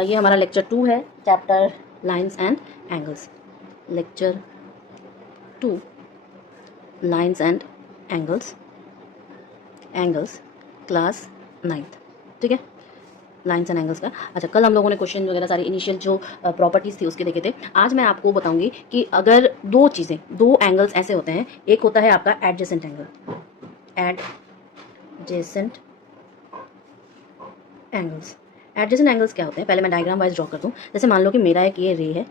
ये हमारा लेक्चर 2 है, chapter lines and angles. Lecture 2 lines and angles, angles class 9th। ठीक है, लाइंस एंड एंगल्स का। अच्छा, कल हम लोगों ने क्वेश्चन वगैरह सारी इनिशियल जो प्रॉपर्टीज थी उसके देखे थे। आज मैं आपको बताऊंगी कि अगर दो चीज़ें, दो एंगल्स ऐसे होते हैं, एक होता है आपका adjacent angle, adjacent angles. Adjacent angles क्या होते हैं, पहले मैं डायग्राम वाइज ड्रॉ कर दूं। जैसे मान लो कि मेरा एक ये रे है,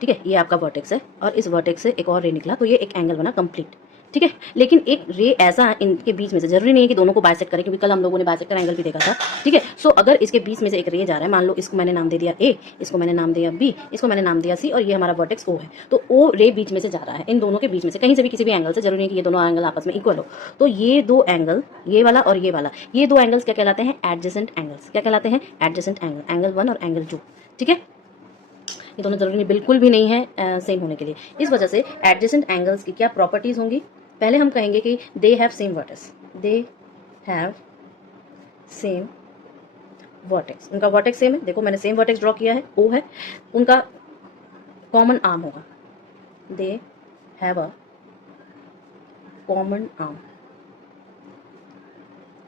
ठीक है, ये आपका वर्टेक्स है और इस वर्टेक्स से एक और रे निकला, तो ये एक एंगल बना कंप्लीट। ठीक है, लेकिन एक रे ऐसा इनके बीच में से, जरूरी नहीं है कि दोनों को बाइसेक्ट करे, क्योंकि कल हम लोगों ने बाइसेक्टर एंगल भी देखा था। ठीक है, सो अगर इसके बीच में से एक रे जा रहा है, मान लो इसको मैंने नाम दे दिया ए, इसको मैंने नाम दिया बी, इसको मैंने नाम दिया सी, और ये हमारा वर्टेक्स ओ है, तो ओ रे बीच में से जा रहा है, इन दोनों के बीच में से कहीं से भी, किसी भी एंगल से, जरूरी नहीं कि ये दोनों एंगल आपस में इक्वल हो। तो ये दो एंगल, ये वाला और ये वाला, ये दो एंगल्स क्या कहलाते हैं, एडजेसेंट एंगल्स। क्या कहलाते हैं, एडजेसेंट एंगल, एंगल 1 और एंगल 2। ठीक है, ये दोनों जरूरी नहीं, बिल्कुल भी नहीं है सेम होने के लिए। इस वजह से एडजेसेंट एंगल्स की क्या प्रॉपर्टीज होंगी, पहले हम कहेंगे कि they have same vertex, they have same vertex, उनका वर्टेक्स सेम है। देखो मैंने सेम वर्टेक्स ड्रॉ किया है, ओ है, उनका कॉमन आर्म होगा, they have a common arm,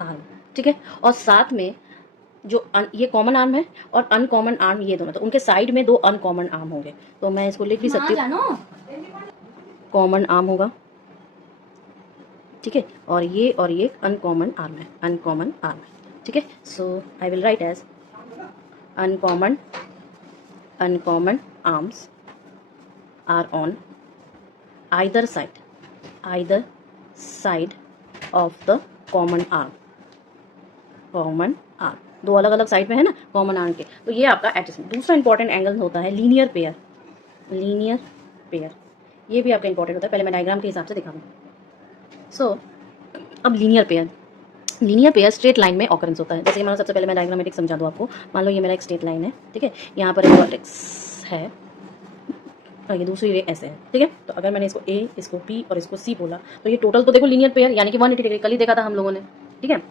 arm. ठीक है, और साथ में जो ये कॉमन आर्म है और अनकॉमन आर्म, ये दोनों, तो उनके साइड में दो अनकॉमन आर्म होंगे, तो मैं इसको लिख भी सकती हूँ, कॉमन आर्म होगा। ठीक है, और ये अनकॉमन आर्म है, अनकॉमन आर्म है। ठीक है, so I will write as uncommon, uncommon arms are on either side, either side of the common arm, common arm, दो अलग अलग साइड में है ना कॉमन आर्म के, तो ये आपका एडजेसेंट। दूसरा इंपॉर्टेंट एंगल होता है लीनियर पेयर, लीनियर पेयर, ये भी आपका इंपॉर्टेंट होता है, पहले मैं डायग्राम के हिसाब से दिखा दूँ। सो अब linear pair, linear pair straight line में ऑकरेंस होता है। जैसे कि सबसे पहले मैं डायग्रामेटिक समझा दूँ आपको। मान लो ये मेरा एक स्ट्रेट लाइन है, ठीक है, यहाँ पर एक वर्टेक्स है और ये दूसरी रे ऐसे है। ठीक है, तो अगर मैंने इसको ए, इसको बी और इसको सी बोला, तो ये टोटल तो देखो लीनियर पेयर, यानी कि 180 डिग्री, कल ही देखा था हम लोगों ने। ठीक है,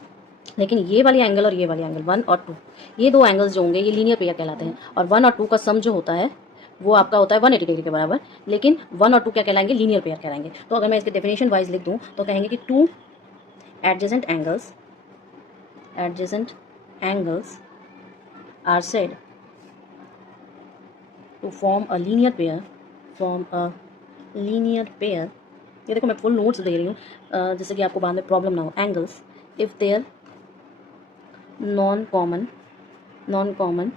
लेकिन ये वाली एंगल और ये वाली एंगल 1 और 2, ये दो एंगल्स जो होंगे ये लीनियर पेयर कहलाते हैं, और 1 और 2 का सम जो होता है वो आपका होता है 180 डिग्री के बराबर, लेकिन 1 और 2 क्या कहलाएंगे, लीनियर पेयर कहलाएंगे। तो अगर मैं इसके डेफिनेशन वाइज लिख दूँ तो कहेंगे कि two adjacent angles, adjacent angles are said to form a linear pair, form a linear pair. ये देखो मैं फुल नोट्स दे रही हूँ जिससे कि आपको बाद में प्रॉब्लम ना हो। Angles if their non common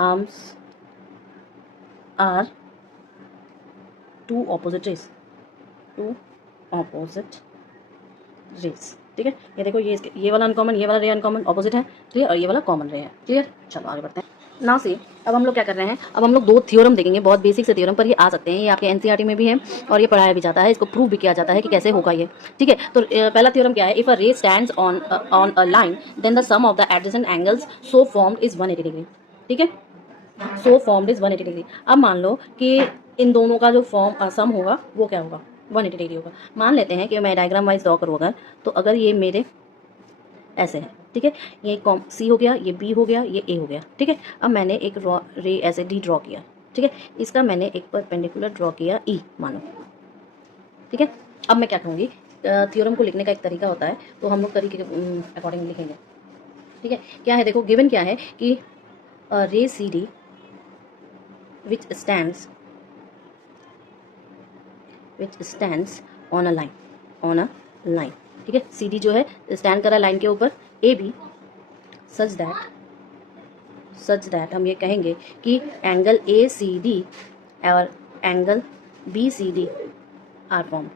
arms are two opposite rays, two opposite rays. ठीक है, ये देखो ये वाला अनकॉमन, ये वाला रे अनकॉमन ऑपोजिट है, क्लियर, और ये वाला कॉमन रे है, क्लियर। चलो आगे बढ़ते हैं। नाउ सी, अब हम लोग क्या कर रहे हैं, अब हम लोग दो थ्योरम देखेंगे, बहुत बेसिक से थ्योरम, पर ये आ सकते हैं, ये आपके एनसीईआरटी में भी है और ये पढ़ाया भी जाता है, इसको प्रूव भी किया जाता है कि कैसे होगा ये। ठीक है, तो पहला थ्योरम क्या है, if a ray stands on a line then the sum of the adjacent angles so formed is 180 degree. ठीक है, सो फॉर्म्ड इज 180 डिग्री। अब मान लो कि इन दोनों का जो फॉर्म सम होगा वो क्या होगा, 180 डिग्री होगा। मान लेते हैं कि मैं डायग्राम वाइज ड्रॉ करूँ अगर, तो अगर ये मेरे ऐसे है, ठीक है, ये सी हो गया, ये बी हो गया, ये ए हो गया। ठीक है, अब मैंने एक रे ऐसे डी ड्रॉ किया, ठीक है, इसका मैंने एक परपेंडिकुलर ड्रॉ किया ई मानो। ठीक है, अब मैं क्या कहूँगी, थ्योरम को लिखने का एक तरीका होता है, तो हम लोग तरीके के अकॉर्डिंग लिखेंगे। ठीक है, क्या है, देखो गिवन क्या है कि ray C D which stands on a line, on a line. ठीक है, सी डी जो है स्टैंड कर रहा है लाइन के ऊपर, ए बी सच दैट हम ये कहेंगे कि एंगल ए सी डी और angle B C D are form.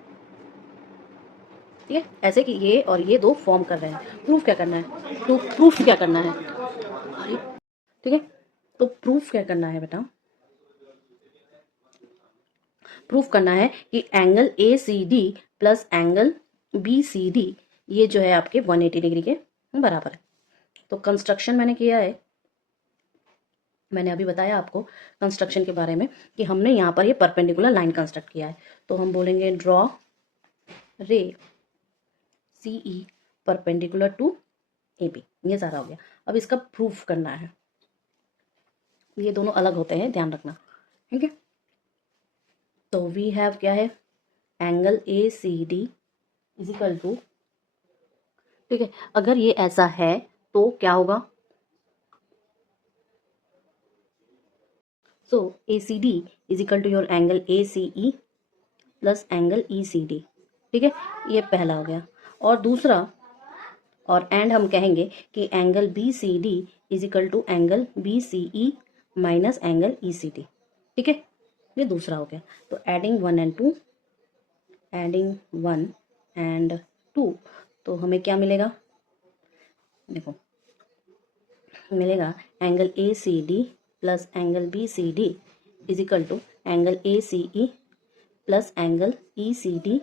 ठीक है, ऐसे कि ये और ये दो फॉर्म कर रहे हैं। प्रूफ क्या करना है, तो प्रूफ क्या करना है, ठीक है, तो प्रूफ क्या करना है बेटा, प्रूफ करना है कि angle A C D plus angle B C D ये जो है आपके 180 डिग्री के बराबर है। तो कंस्ट्रक्शन मैंने किया है, मैंने अभी बताया आपको कंस्ट्रक्शन के बारे में कि हमने यहाँ पर ये परपेंडिकुलर लाइन कंस्ट्रक्ट किया है। तो हम बोलेंगे draw ray C E perpendicular to A B, ये सारा हो गया। अब इसका प्रूफ करना है, ये दोनों अलग होते हैं, ध्यान रखना, ठीक है। तो वी हैव क्या है, angle A C D is equal to, ठीक है, अगर ये ऐसा है तो क्या होगा, so A C D is equal to your angle A C E plus angle E C D, ठीक है, ये पहला हो गया। और दूसरा, और एंड हम कहेंगे कि angle B C D is equal to angle B C E minus angle E C D, ठीक है, ये दूसरा हो गया। तो एडिंग 1 एंड 2, एडिंग 1 एंड 2, तो हमें क्या मिलेगा, देखो मिलेगा angle A C D plus angle B C D is equal to angle A C E plus angle E C D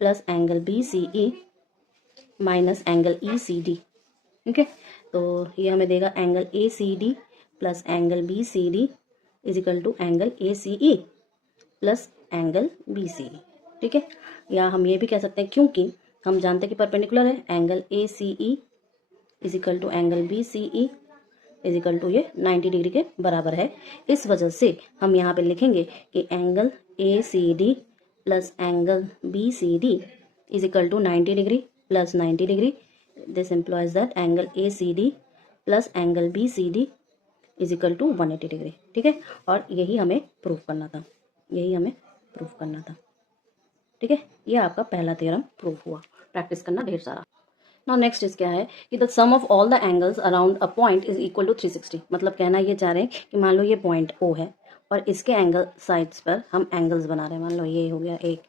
plus angle B C E minus angle E C D, ठीक है। तो ये हमें देगा angle A C D plus angle B C D is equal to angle A C E plus angle B C D, ठीक है। या हम ये भी कह सकते हैं, क्योंकि हम जानते हैं कि परपेंडिकुलर है, angle A C E is equal to angle B C E is equal to ये 90 डिग्री के बराबर है। इस वजह से हम यहाँ पे लिखेंगे कि angle A C D plus angle B C D is equal to 90 degree plus 90 degree. This implies that angle A C D plus angle B C D is equal to 180 degree, ठीक है। और यही हमें proof करना था, यही हमें proof करना था, ठीक है। ये आपका पहला थ्योरम प्रूफ हुआ, प्रैक्टिस करना ढेर सारा। नाउ नेक्स्ट इज क्या है कि the sum of all the angles around a point is equal to 360, मतलब कहना ये चाह रहे हैं कि मान लो ये पॉइंट ओ है और इसके एंगल साइड्स पर हम एंगल्स बना रहे हैं, मान लो ये हो गया एक,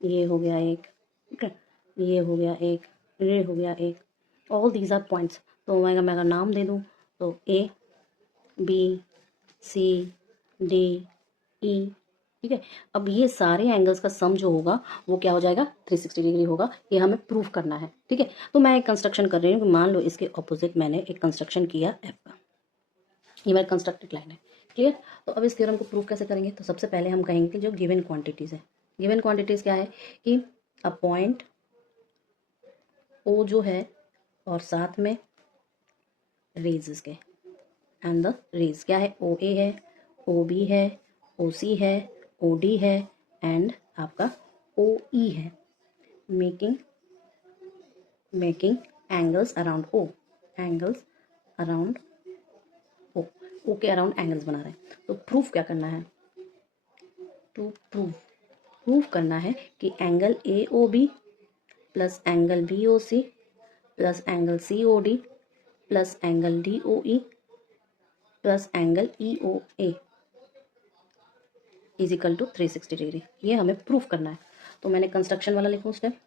ये हो गया एक, ठीक है, ये हो गया एक, ये हो गया एक, ऑल दीज आर पॉइंट्स। तो मैं अगर नाम दे दूँ तो A B C D E, ठीक है। अब ये सारे एंगल्स का सम जो होगा वो क्या हो जाएगा, 360 डिग्री होगा। ये हमें प्रूफ करना है, ठीक है। तो मैं एक कंस्ट्रक्शन कर रही हूँ कि मान लो इसके ऑपोजिट मैंने एक कंस्ट्रक्शन किया एफ का, ये मेरा कंस्ट्रक्टेड लाइन है, क्लियर। तो अब इस थ्योरम को प्रूफ कैसे करेंगे, तो सबसे पहले हम कहेंगे कि जो गिवन क्वांटिटीज़ है, गिवन क्वांटिटीज़ क्या है कि अ पॉइंट ओ जो है और साथ में रेज इसके, एंड द रेज क्या है, ओ ए है, ओ बी है, ओ सी है, ओ डी है एंड आपका ओ ई है, मेकिंग एंगल्स अराउंड ओ, एंगल्स अराउंड ओ, ओ के अराउंड एंगल्स बना रहे हैं। तो प्रूफ क्या करना है, टू प्रूफ करना है कि angle A O B plus angle B O C plus angle C O D plus angle D O E plus angle E O A is equal to 360 degree, ये हमें proof करना है। तो मैंने construction वाला लिखूँ स्टेप,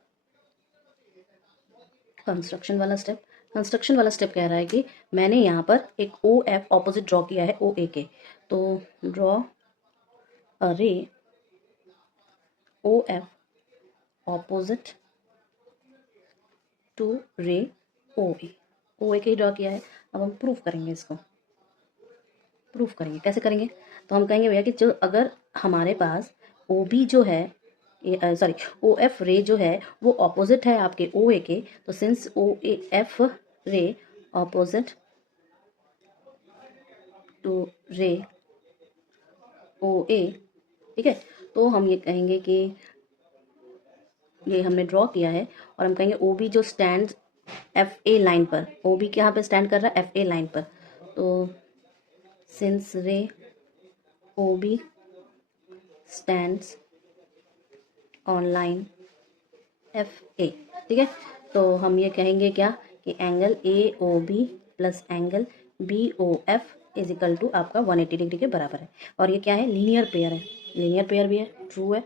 कंस्ट्रक्शन वाला step कह रहा है कि मैंने यहाँ पर एक ओ एफ ऑपोजिट ड्रॉ किया है ओ ए के, तो ड्रॉ अ रे ओ एफ ऑपोजिट टू रे ओ ए के ही ड्रॉ किया है। अब हम प्रूफ करेंगे, इसको प्रूफ करेंगे, कैसे करेंगे, तो हम कहेंगे भैया कि जो अगर हमारे पास ओ बी जो है, सॉरी ओ एफ रे जो है वो ऑपोजिट है आपके ओ ए के, तो सिंस ओ ए एफ रे ऑपोजिट टू रे ओ ए, ठीक है, तो हम ये कहेंगे कि ये हमने ड्रॉ किया है और हम कहेंगे ओ बी जो स्टैंड एफ ए लाइन पर, ओ बी के यहाँ पे स्टैंड कर रहा है एफ ए लाइन पर, तो since ray O B stands on line F A, ठीक है। तो हम ये कहेंगे क्या कि angle A O B plus angle B O F is equal to आपका 180 डिग्री के बराबर है। और ये क्या है, लीनियर पेयर है, लीनियर पेयर भी है, ट्रू है,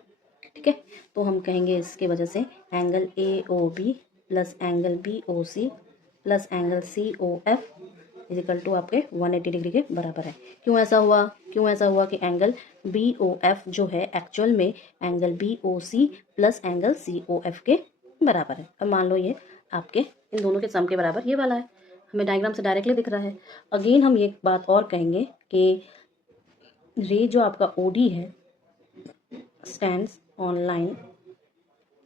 ठीक है। तो हम कहेंगे इसके वजह से angle A O B plus angle B O C plus angle C O F is equal to आपके 180 डिग्री के बराबर है। क्यों ऐसा हुआ कि एंगल बी ओ एफ जो है एक्चुअल में angle B O C plus angle C O F के बराबर है। अब मान लो ये आपके इन दोनों के सम के बराबर ये वाला है, हमें डायग्राम से डायरेक्टली दिख रहा है। अगेन हम एक बात और कहेंगे कि रे जो आपका ओ डी है स्टैंड्स ऑन लाइन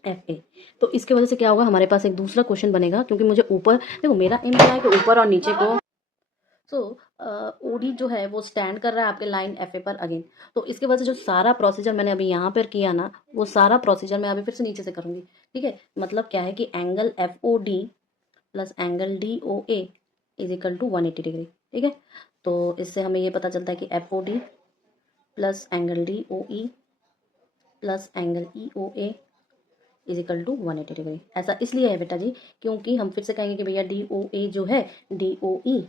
एफ ए, तो इसके वजह से क्या होगा, हमारे पास एक दूसरा क्वेश्चन बनेगा, क्योंकि मुझे ऊपर देखो मेरा एम क्या है कि ऊपर और नीचे को सो ओडी जो है वो स्टैंड कर रहा है आपके लाइन एफ ए पर अगेन। तो इसके वजह से जो सारा प्रोसीजर मैंने अभी यहाँ पर किया ना, वो सारा प्रोसीजर मैं अभी फिर से नीचे से करूँगी। ठीक है, मतलब क्या है कि angle F O D plus angle D O A is equal to 180 degree. ठीक है, तो इससे हमें ये पता चलता है कि F O D plus angle D O E plus angle E O A is equal to 180 degree. ऐसा इसलिए है बेटा जी क्योंकि हम फिर से कहेंगे कि भैया डी ओ ए जो है डी ओ ई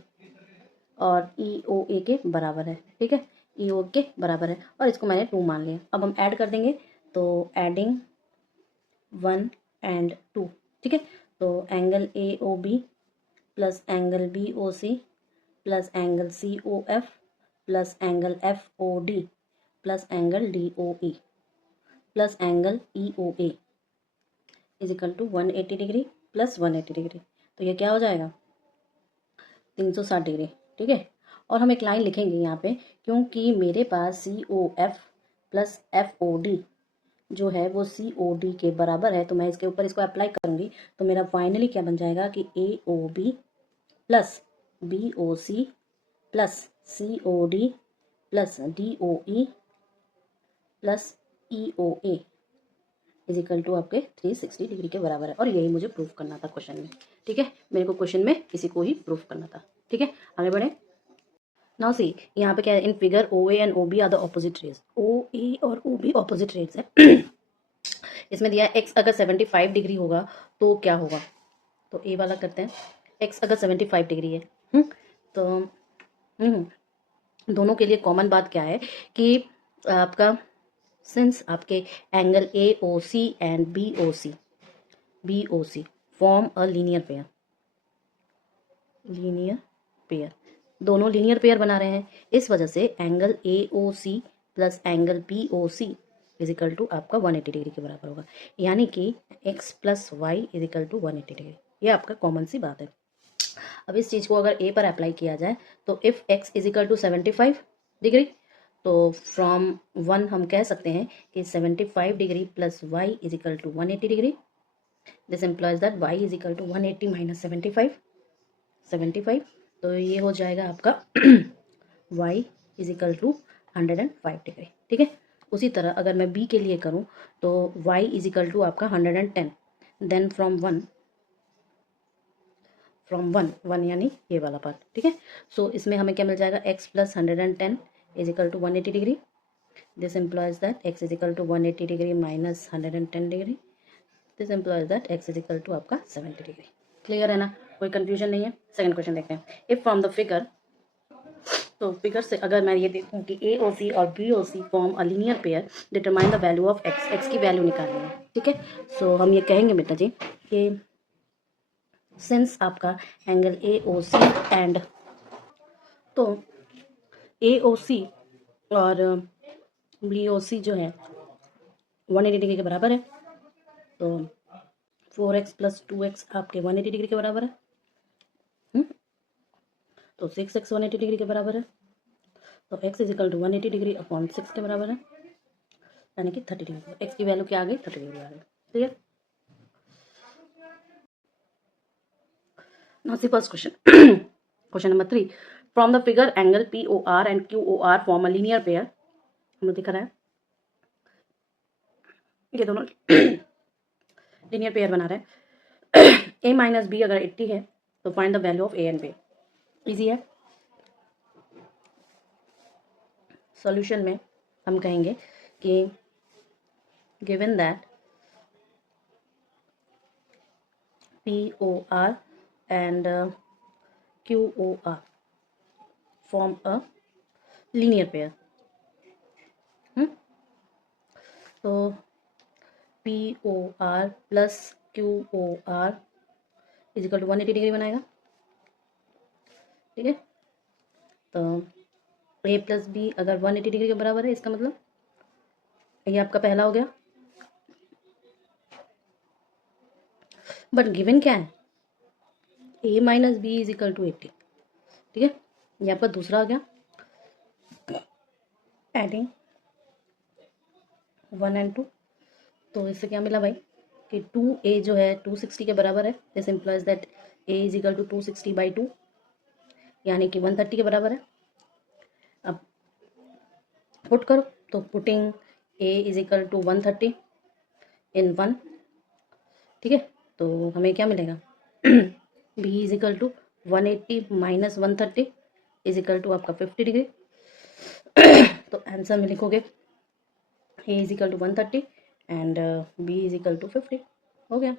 और ई ओ ए के बराबर है। ठीक है, ई ओ के बराबर है और इसको मैंने 2 मान लिया। अब हम ऐड कर देंगे, तो एडिंग 1 एंड 2। ठीक है, तो angle A O B plus angle B O C plus angle C O F plus angle F O D plus angle D O E plus angle E O A is equal to 180 degree plus 180 degree. तो ये क्या हो जाएगा 360 degree. ठीक है, और हम एक लाइन लिखेंगे यहाँ पे, क्योंकि मेरे पास C O F plus F O D जो है वो सी ओ डी के बराबर है, तो मैं इसके ऊपर इसको अप्लाई करूँगी। तो मेरा फाइनली क्या बन जाएगा कि A O B plus B O C plus C O D plus D O E plus E O A is equal to आपके 360 डिग्री के बराबर है। और यही मुझे प्रूफ करना था क्वेश्चन में। ठीक है, मेरे को क्वेश्चन में इसी को ही प्रूफ करना था। ठीक है, आगे बढ़े। नाउ सी, यहाँ पे क्या है, in figure O A and O B are the opposite rays. O A और ओ बी ऑपोजिट रेज है। इसमें दिया है एक्स अगर 75 डिग्री होगा तो क्या होगा। तो ए वाला करते हैं। एक्स अगर 75 डिग्री है, तो दोनों के लिए कॉमन बात क्या है कि आपका सिंस आपके angle A O C and B O C form a linear pair, दोनों लीनियर पेयर बना रहे हैं। इस वजह से angle A O C plus angle B O C is equal to आपका 180 डिग्री के बराबर होगा। यानी कि x plus y is equal to 180 degree. ये आपका कॉमन सी बात है। अब इस चीज़ को अगर ए पर अप्लाई किया जाए, तो if x is equal to 75 degree, तो फ्रॉम 1 हम कह सकते हैं कि 75 degree plus y is equal to 180 degree. This implies that y is equal to 180 minus 75। तो ये हो जाएगा आपका y is equal to 105 degree. ठीक है, उसी तरह अगर मैं b के लिए करूँ तो y इज इक्वल टू आपका 110। देन फ्रॉम वन यानी ये वाला पार्ट। ठीक है, सो इसमें हमें क्या मिल जाएगा, x plus 110 is equal to 180 degree. This implies that x is equal to 180 degree minus 110 degree. This implies that x is equal to आपका 70 डिग्री। क्लियर है ना, कोई कंफ्यूजन नहीं है। सेकंड क्वेश्चन देखते हैं। इफ फ्रॉम द फिगर, तो figure से अगर मैं ये देखूं कि ए ओ सी और B O C form a linear pair, determine the value of x, x की वैल्यू निकालनी है। ठीक है, सो हम ये कहेंगे बेटा जी कि सिंस आपका angle A O C and, तो ए ओ सी और बी ओ सी जो है 180 डिग्री के बराबर है, तो 4x प्लस 2x आपके 180 डिग्री के बराबर है। तो 6x 180 डिग्री के बराबर है, तो x is equal to 180 degree upon 6 के बराबर है, यानी कि 30 डिग्री। x की वैल्यू क्या आ गई, 30 डिग्री आ गई। Clear. Now see first question, question number 3। From the figure angle P O R and Q O R form a linear pair. हमें दिख रहा है ये दोनों लीनियर पेयर बना रहे हैं। a माइनस बी अगर 80 है तो find the value of a and b। Easy है। सॉल्यूशन में हम कहेंगे कि given that P O R and Q O R form a linear pair, तो P O R plus Q O R is equal to 180 degree बनाएगा। ठीक है, तो ए प्लस बी अगर 180 डिग्री के बराबर है, इसका मतलब ये आपका पहला हो गया। बट गिवन क्या है, A minus B is equal to 80। ठीक है, ये आपका दूसरा आ गया। एडिंग 1 एंड 2, तो इससे क्या मिला भाई कि 2a जो है 260 के बराबर है। This implies that a is equal to 260 by 2, यानी कि 130 के बराबर है। अब पुट करो, तो putting a is equal to 130 in 1, ठीक है, तो हमें क्या मिलेगा b is equal to 180 minus 130 is equal to आपका 50 डिग्री। तो आंसर में लिखोगे a is equal to 130 and b is equal to 50, हो गया,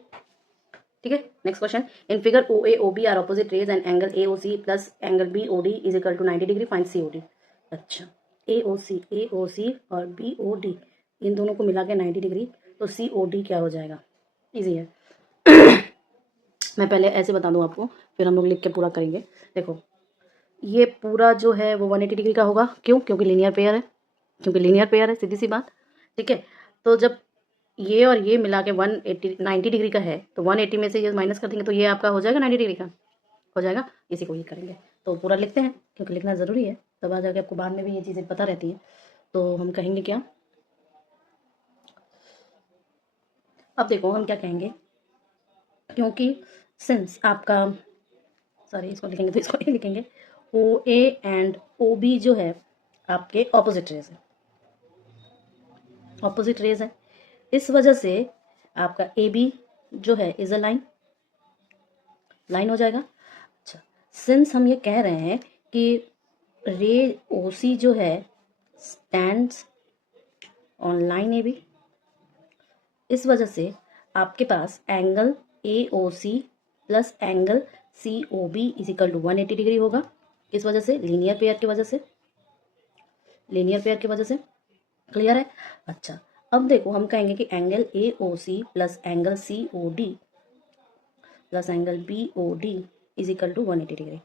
ठीक है। Next question, in figure O A O B are opposite rays and angle A O C plus angle B O D is equal to 90 degree, find C O D. अच्छा, A O C और B O D इन दोनों को मिला के 90 degree, तो सी O D क्या हो जाएगा, इजी है। मैं पहले ऐसे बता दूं आपको, फिर हम लोग लिख के पूरा करेंगे। देखो, ये पूरा जो है वो 180 डिग्री का होगा, क्यों, क्योंकि लीनियर पेयर है, सीधी सी बात, ठीक है। तो जब ये और ये मिला के 90 डिग्री का है, तो 180 में से ये माइनस कर देंगे, तो ये आपका हो जाएगा 90 डिग्री का, हो जाएगा। इसी को ये करेंगे, तो पूरा लिखते हैं, क्योंकि लिखना ज़रूरी है, तब आ जाके आपको बाद में भी ये चीज़ें पता रहती हैं। तो हम कहेंगे क्या, अब देखो हम क्या कहेंगे, क्योंकि सिंस आपका, सॉरी इसको लिखेंगे तो इसको ही लिखेंगे, ओ ए एंड ओ बी जो है आपके ऑपोजिट रेज है, इस वजह से आपका ए बी जो है इज अ लाइन हो जाएगा। अच्छा, सिंस हम ये कह रहे हैं कि रे ओ सी जो है stands on line A B, इस वजह से आपके पास angle A O C plus angle C O B is equal to 180 degree होगा। इस वजह से लीनियर पेयर की वजह से क्लियर है। अच्छा, अब देखो हम कहेंगे कि angle A O C plus angle C O D plus angle B O D is equal to 180 degree,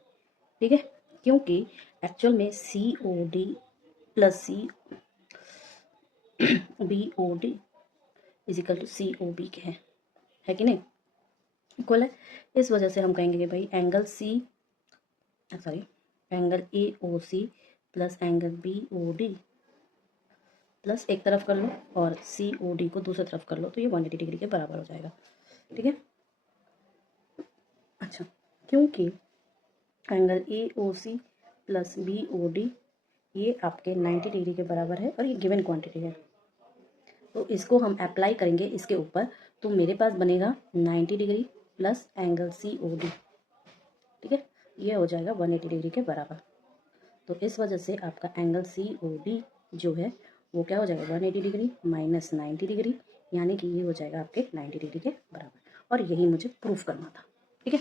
ठीक है, क्योंकि एक्चुअल में C O D plus C B O D is equal to C O B के है कि नहीं, equal है। इस वजह से हम कहेंगे कि भाई angle A O C plus angle B O D plus एक तरफ कर लो और सी ओ डी को दूसरी तरफ कर लो, तो ये 180 डिग्री के बराबर हो जाएगा, ठीक है। अच्छा, क्योंकि angle A O C plus B O D ये आपके 90 डिग्री के बराबर है और ये गिवन क्वांटिटी है, तो इसको हम अप्लाई करेंगे इसके ऊपर, तो मेरे पास बनेगा 90 degree plus angle C O D, ठीक है, ये हो जाएगा 180 डिग्री के बराबर। तो इस वजह से आपका एंगल सी ओ डी जो है वो क्या हो जाएगा, 180 डिग्री माइनस 90 डिग्री, यानी कि ये हो जाएगा आपके 90 डिग्री के बराबर, और यही मुझे प्रूफ करना था, ठीक है।